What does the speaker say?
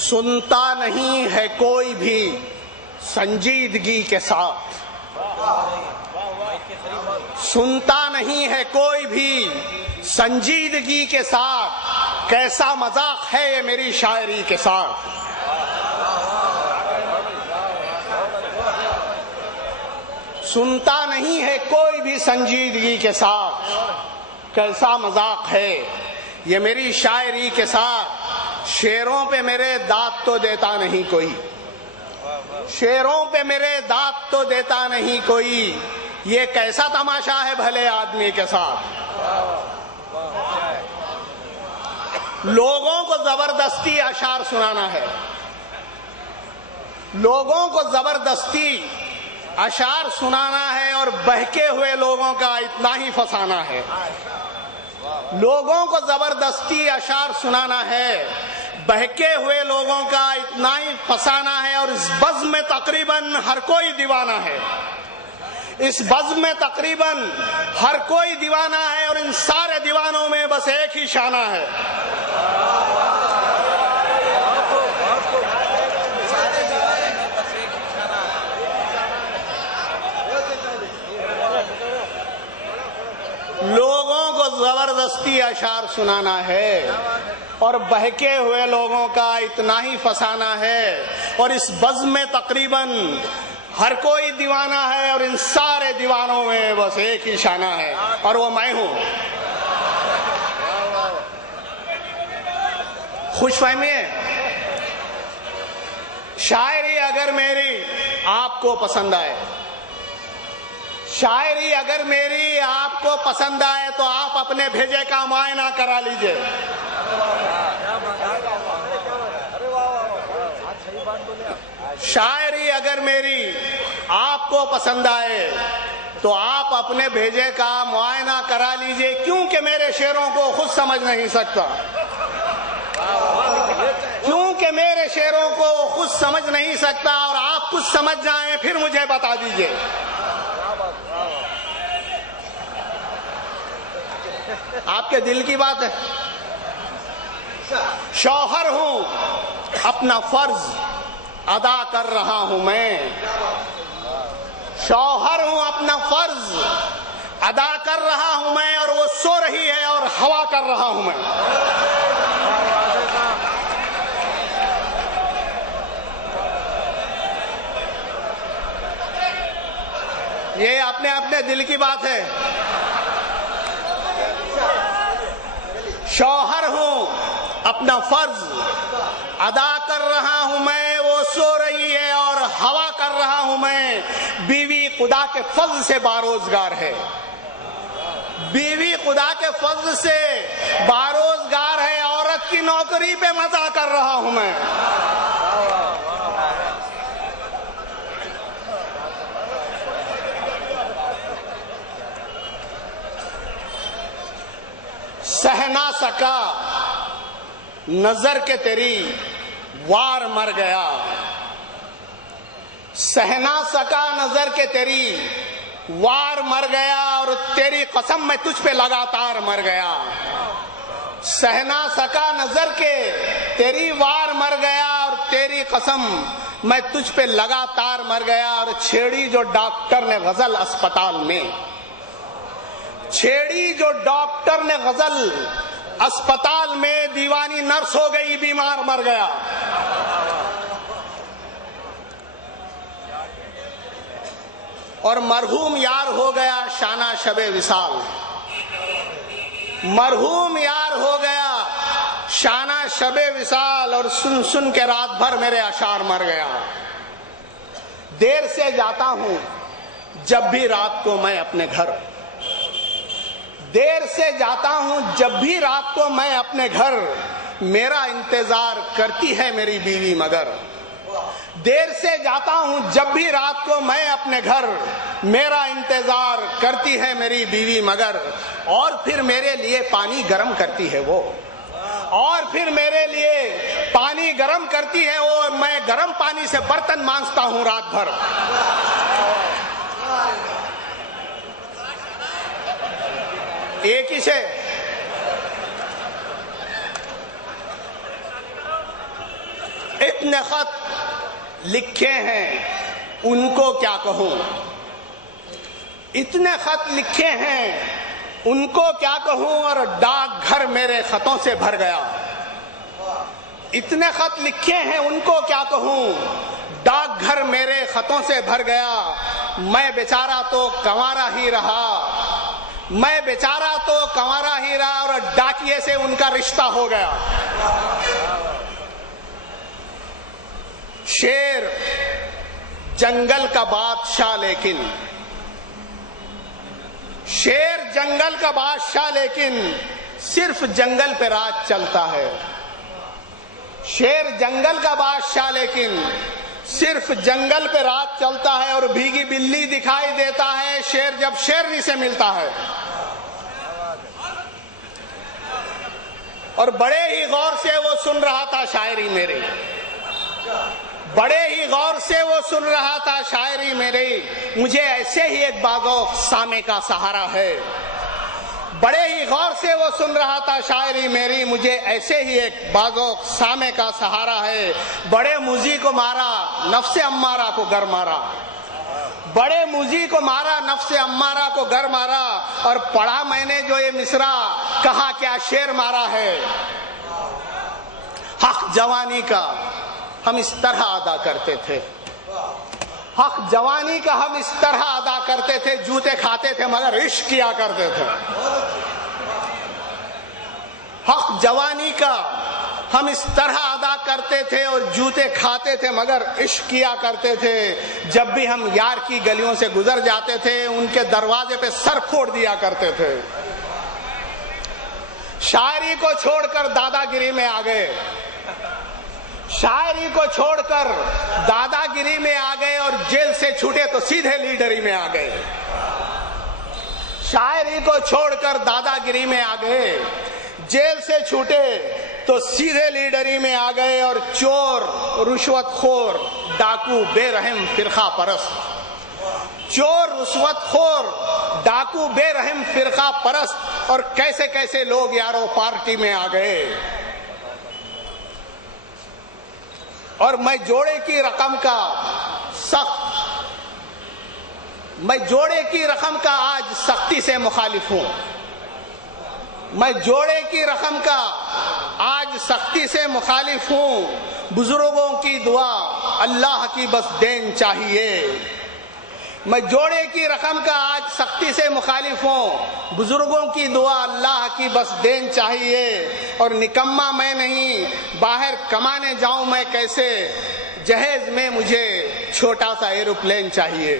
सुनता नहीं है कोई भी संजीदगी के साथ, सुनता नहीं है कोई भी संजीदगी के साथ, कैसा मजाक है ये मेरी शायरी के साथ। सुनता नहीं है कोई भी संजीदगी के साथ, कैसा मजाक है ये मेरी शायरी के साथ। शेरों पे मेरे दांत तो देता नहीं कोई, शेरों पे मेरे दांत तो देता नहीं कोई, ये कैसा तमाशा है भले आदमी के साथ। लोगों को जबरदस्ती अशार सुनाना है, लोगों को जबरदस्ती अशार सुनाना है और बहके हुए लोगों का इतना ही फंसाना है। लोगों को जबरदस्ती अशार सुनाना है, बहके हुए लोगों का इतना ही फंसाना है। और इस बज़्म में तकरीबन हर कोई दीवाना है, इस बज़्म में तकरीबन हर कोई दीवाना है और इन सारे दीवानों में बस एक ही शाना है। लोगों को जबरदस्ती अशार सुनाना है और बहके हुए लोगों का इतना ही फसाना है। और इस बज़्म में तकरीबन हर कोई दीवाना है और इन सारे दीवानों में बस एक ही शाना है और वो मैं हूं। खुशफहमी है। शायरी अगर मेरी आपको पसंद आए, शायरी अगर मेरी आपको पसंद आए तो आप अपने भेजे का मुआयना करा लीजिए। शायरी अगर मेरी आपको पसंद आए तो आप अपने भेजे का मुआयना करा लीजिए, क्योंकि मेरे शेरों को खुद समझ नहीं सकता, क्योंकि मेरे शेरों को खुद समझ नहीं सकता। और आप कुछ समझ जाएं फिर मुझे बता दीजिए। आपके दिल की बात है। शौहर हूं, अपना फर्ज अदा कर रहा हूं मैं, शौहर हूं, अपना फर्ज अदा कर रहा हूं मैं। और वो सो रही है और हवा कर रहा हूं मैं। ये अपने अपने दिल की बात है। शौहर हूं, अपना फर्ज अदा कर रहा हूं मैं, वो सो रही है और हवा कर रहा हूं मैं। बीवी खुदा के फज़्ल से बारोजगार है, बीवी खुदा के फज़्ल से बारोजगार है। औरत की नौकरी पे मजा कर रहा हूं मैं। सह ना सका नजर के तेरी वार मर गया, सह ना सका नजर के तेरी वार मर गया। और तेरी कसम मैं तुझ पे लगातार मर गया। सह ना सका नजर के तेरी वार मर गया और तेरी कसम मैं तुझ पे लगातार मर गया। और छेड़ी जो डॉक्टर ने गजल अस्पताल में, छेड़ी जो डॉक्टर ने गजल अस्पताल में, दीवानी नर्स हो गई, बीमार मर गया। और मरहूम यार हो गया शाना शबे विसाल, मरहूम यार हो गया शाना शबे विसाल। और सुन सुन के रात भर मेरे अशार मर गया। देर से जाता हूं जब भी रात को मैं अपने घर, देर से जाता हूं जब भी रात को मैं अपने घर, मेरा इंतजार करती है मेरी बीवी मगर। देर से जाता हूं जब भी रात को मैं अपने घर, मेरा इंतजार करती है मेरी बीवी मगर। और फिर मेरे लिए पानी गर्म करती है वो, और फिर मेरे लिए पानी गर्म करती है वो। मैं गर्म पानी से बर्तन मांजता हूं रात भर। एक ही से इतने खत लिखे हैं उनको क्या कहूं, इतने खत लिखे हैं उनको क्या कहूं, और डाकघर मेरे खतों से भर गया। इतने खत लिखे हैं उनको क्या कहूं, डाकघर मेरे खतों से भर गया। मैं बेचारा तो कंवारा ही रहा, मैं बेचारा तो कंवारा ही रहा, और डाकिए से उनका रिश्ता हो गया। शेर जंगल का बादशाह लेकिन, शेर जंगल का बादशाह लेकिन सिर्फ जंगल पे राज चलता है। शेर जंगल का बादशाह लेकिन सिर्फ जंगल पे राज चलता है, और भीगी बिल्ली दिखाई देता है शेर जब शेरनी से मिलता है। और बड़े ही गौर से वो सुन रहा था शायरी मेरी, बड़े ही गौर से वो सुन रहा था शायरी मेरी। मुझे ऐसे ही एक बागो सामे का सहारा है। बड़े ही गौर से वो सुन रहा था शायरी मेरी, मुझे ऐसे ही एक बागो सामे का सहारा है। बड़े मुजी को मारा नफ्से अम्मारा को घर मारा, बड़े मुजी को मारा नफ्से अम्मारा को घर मारा। और पढ़ा मैंने जो ये मिसरा, कहा क्या शेर मारा है। हक जवानी का हम इस तरह अदा करते थे, हक जवानी का हम इस तरह अदा करते थे, जूते खाते थे मगर इश्क किया करते थे। हक जवानी का हम इस तरह अदा करते थे और जूते खाते थे मगर इश्क किया करते थे। जब भी हम यार की गलियों से गुजर जाते थे, उनके दरवाजे पे सर फोड़ दिया करते थे। शायरी को छोड़कर दादागिरी में आ गए, शायरी को छोड़कर दादागिरी में आ गए, और जेल से छूटे तो सीधे लीडरी में आ गए। शायरी को छोड़कर दादागिरी में आ गए, जेल से छूटे तो सीधे लीडरी में आ गए। और चोर, रुश्वतखोर, डाकू, बेरहम फिरका परस्त, चोर, रुश्वतखोर, डाकू, बेरहम फिरका परस्त, और कैसे कैसे लोग यारो पार्टी में आ गए। और मैं जोड़े की रकम का सख्त, मैं जोड़े की रकम का आज सख्ती से मुखालिफ हूं। मैं जोड़े की रकम का आज सख्ती से मुखालिफ हूं। बुजुर्गों की दुआ अल्लाह की बस देन चाहिए। मैं जोड़े की रकम का आज सख्ती से मुखालिफ हूं। बुजुर्गों की दुआ अल्लाह की बस देन चाहिए। और निकम्मा मैं नहीं, बाहर कमाने जाऊं मैं कैसे, जहेज में मुझे छोटा सा एरोप्लेन चाहिए।